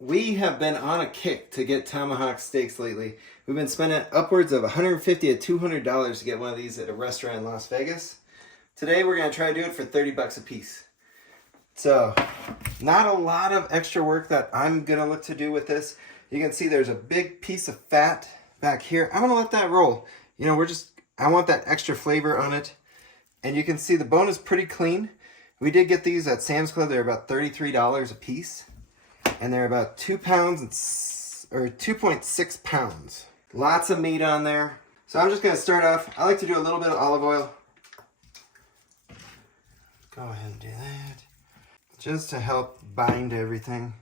We have been on a kick to get tomahawk steaks lately. We've been spending upwards of $150 to $200 to get one of these at a restaurant in Las Vegas. Today we're going to try to do it for 30 bucks a piece. So, not a lot of extra work that I'm going to look to do with this. You can see there's a big piece of fat back here. I'm going to let that roll. You know, I want that extra flavor on it. And you can see the bone is pretty clean. We did get these at Sam's Club. They're about $33 a piece. And they're about 2 pounds, or 2.6 pounds. Lots of meat on there. So I'm just going to start off. I like to do a little bit of olive oil. Go ahead and do that. Just to help bind everything.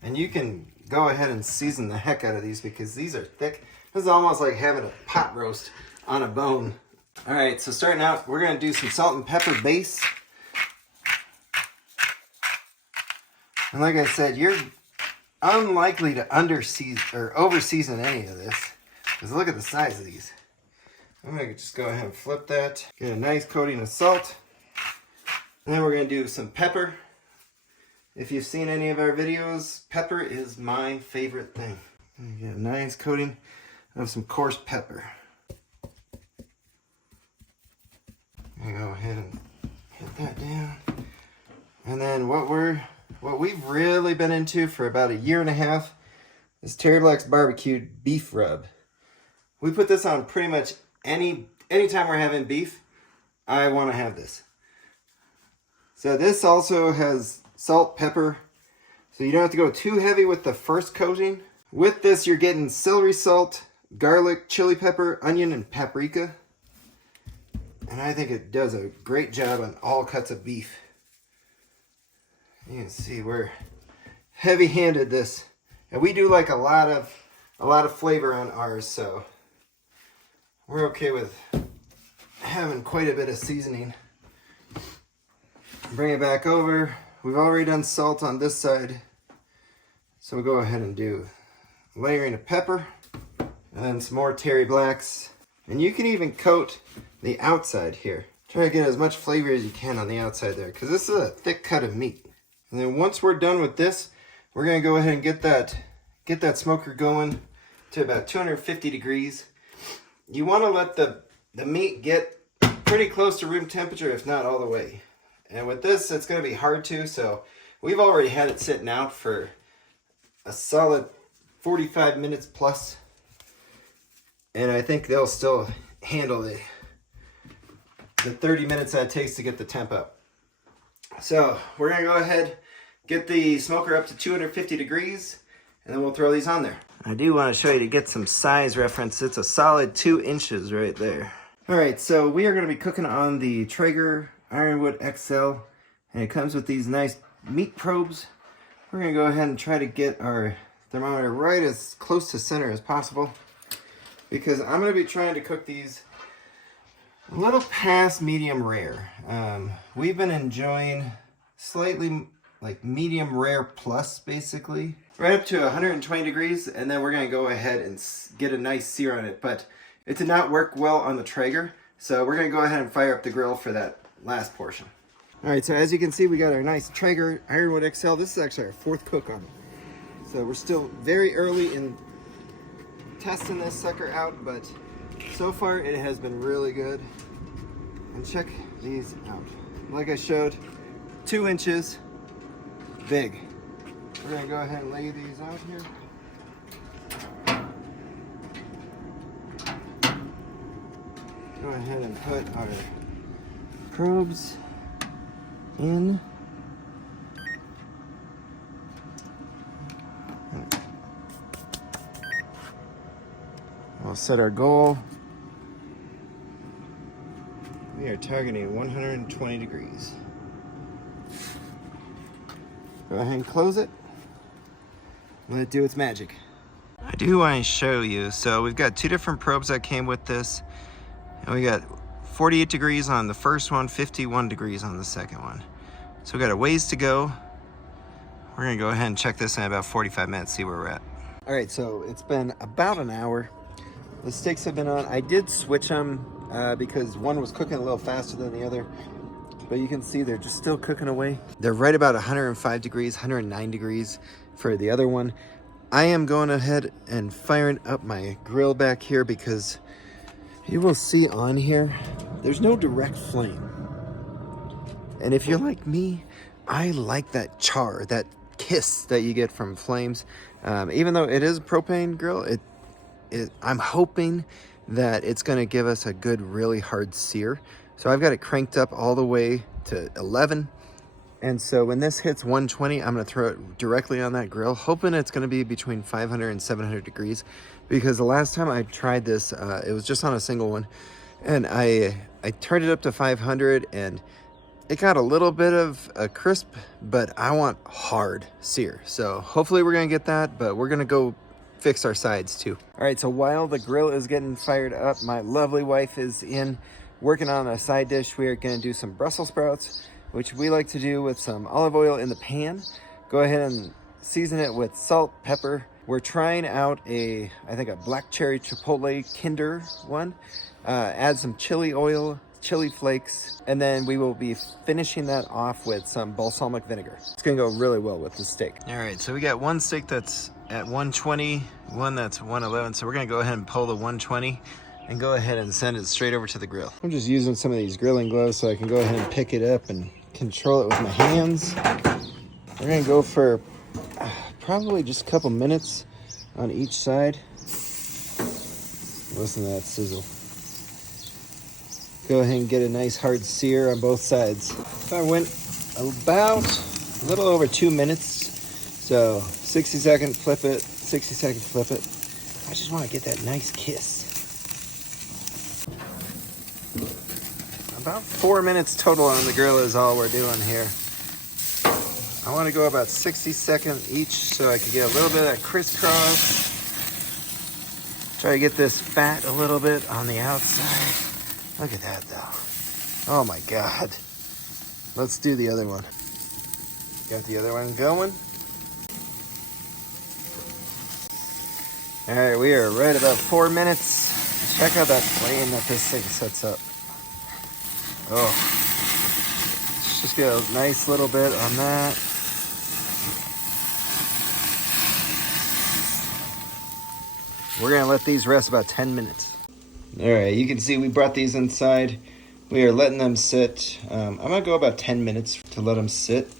And you can go ahead and season the heck out of these because these are thick. This is almost like having a pot roast on a bone. Alright, so starting out, we're going to do some salt and pepper base. And like I said, you're unlikely to under-season or over-season any of this. Because look at the size of these. I'm going to just go ahead and flip that. Get a nice coating of salt. And then we're going to do some pepper. If you've seen any of our videos, pepper is my favorite thing. Get a nice coating of some coarse pepper. I'm going to go ahead and hit that down. And then what we've really been into for about a year and a half is Terry Black's barbecued beef rub. We put this on pretty much anytime we're having beef. I want to have this. So this also has salt, pepper, so you don't have to go too heavy with the first coating. With this, you're getting celery salt, garlic, chili pepper, onion, and paprika. And I think it does a great job on all cuts of beef. You can see we're heavy-handed this, and we do like a lot of flavor on ours, so we're okay with having quite a bit of seasoning. Bring it back over. We've already done salt on this side, so we'll go ahead and do layering of pepper, and then some more Terry Blacks, and you can even coat the outside here. Try to get as much flavor as you can on the outside there, because this is a thick cut of meat. And then once we're done with this, we're going to go ahead and get that smoker going to about 250 degrees. You want to let the meat get pretty close to room temperature, if not all the way. And with this, it's going to be hard to, so we've already had it sitting out for a solid 45 minutes plus. And I think they'll still handle the 30 minutes that it takes to get the temp up. So we're going to go ahead, get the smoker up to 250 degrees, and then we'll throw these on there. I do want to show you to get some size reference. It's a solid 2 inches right there. Alright, so we are going to be cooking on the Traeger Ironwood XL, and it comes with these nice meat probes. We're going to go ahead and try to get our thermometer right as close to center as possible, because I'm going to be trying to cook these a little past medium rare. We've been enjoying slightly like medium rare plus, basically. Right up to 120 degrees, and then we're going to go ahead and get a nice sear on it. But it did not work well on the Traeger, so we're going to go ahead and fire up the grill for that last portion. Alright, so as you can see, we got our nice Traeger Ironwood XL. This is actually our 4th cook on it. So we're still very early in testing this sucker out, but so far it has been really good. And check these out. Like I showed, 2 inches big. We're going to go ahead and lay these out here. Go ahead and put our probes in. We'll set our goal. We are targeting 120 degrees. Go ahead and close it. Let it do its magic. I do want to show you, so we've got 2 different probes that came with this. And we got 48 degrees on the first one, 51 degrees on the second one. So we got a ways to go. We're gonna go ahead and check this in about 45 minutes, see where we're at. All right, so it's been about an hour. The sticks have been on. I did switch them because one was cooking a little faster than the other. but you can see they're just still cooking away. They're right about 105 degrees, 109 degrees for the other one. I am going ahead and firing up my grill back here because you will see on here, there's no direct flame. And if you're like me, I like that char, that kiss that you get from flames. Even though it is a propane grill, I'm hoping that it's gonna give us a good, really hard sear. So I've got it cranked up all the way to 11. And so when this hits 120, I'm gonna throw it directly on that grill, hoping it's gonna be between 500 and 700 degrees. Because the last time I tried this, it was just on a single one. And I turned it up to 500 and it got a little bit of a crisp, but I want hard sear. So hopefully we're gonna get that, but we're gonna go fix our sides too. All right, so while the grill is getting fired up, my lovely wife is in working on a side dish. We are gonna do some Brussels sprouts, which we like to do with some olive oil in the pan. Go ahead and season it with salt, pepper. We're trying out I think a black cherry chipotle Kinder one. Add some chili oil, chili flakes, and then we will be finishing that off with some balsamic vinegar. It's gonna go really well with the steak. All right, so we got one steak that's at 120, one that's 111, so we're gonna go ahead and pull the 120 and go ahead and send it straight over to the grill. I'm just using some of these grilling gloves so I can go ahead and pick it up and control it with my hands. We're gonna go for probably just a couple minutes on each side. Listen to that sizzle. Go ahead and get a nice hard sear on both sides. So I went about a little over 2 minutes. So 60 seconds, flip it, 60 seconds, flip it. I just want to get that nice kiss. About 4 minutes total on the grill is all we're doing here. I want to go about 60 seconds each so I can get a little bit of that crisscross. Try to get this fat a little bit on the outside. Look at that though. Oh my God. Let's do the other one. Got the other one going. All right, we are right about 4 minutes. Check out that flame that this thing sets up. Oh, let's just get a nice little bit on that. We're gonna let these rest about 10 minutes. All right, you can see we brought these inside. We are letting them sit. I'm gonna go about 10 minutes to let them sit.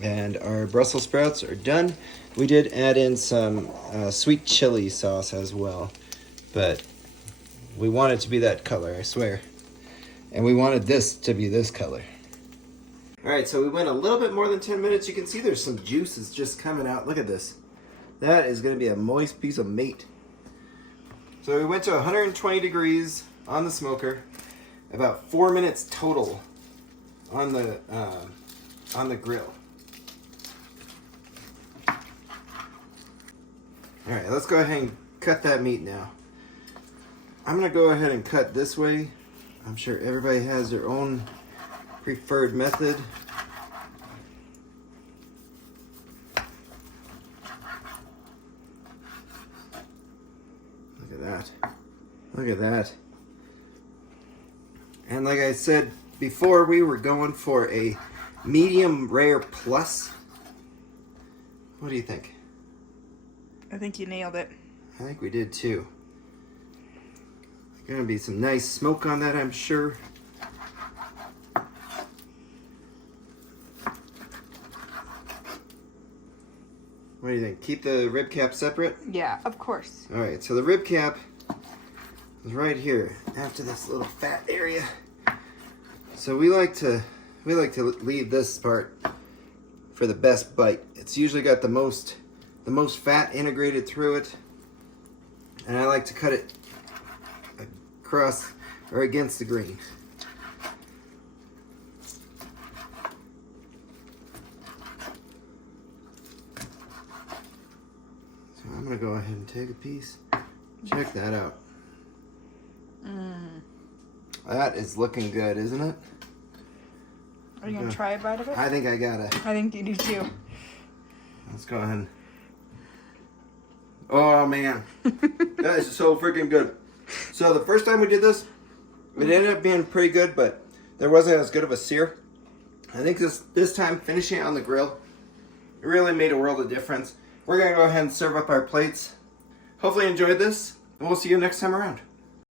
And our Brussels sprouts are done. We did add in some sweet chili sauce as well, but we want it to be that color, I swear. And we wanted this to be this color. All right, so we went a little bit more than 10 minutes. You can see there's some juices just coming out. Look at this. That is gonna be a moist piece of meat. So we went to 120 degrees on the smoker, about 4 minutes total on the grill. All right, let's go ahead and cut that meat now. I'm gonna go ahead and cut this way. I'm sure everybody has their own preferred method. Look at that. Look at that. And like I said before, we were going for a medium rare plus. What do you think? I think you nailed it. I think we did too. Gonna be some nice smoke on that, I'm sure. What do you think? Keep the rib cap separate? Yeah, of course. All right, so the rib cap is right here after this little fat area. So we like to leave this part for the best bite. It's usually got the most fat integrated through it, and I like to cut it across or against the grain. So I'm gonna go ahead and take a piece. Check that out. That is looking good, isn't it? Are you gonna try a bite of it? I think I gotta. I think you do too. Let's go ahead. Oh man, that is so freaking good. So the first time we did this, it ended up being pretty good, but there wasn't as good of a sear. I think this time finishing it on the grill, it really made a world of difference. We're gonna go ahead and serve up our plates. Hopefully you enjoyed this, and we'll see you next time around.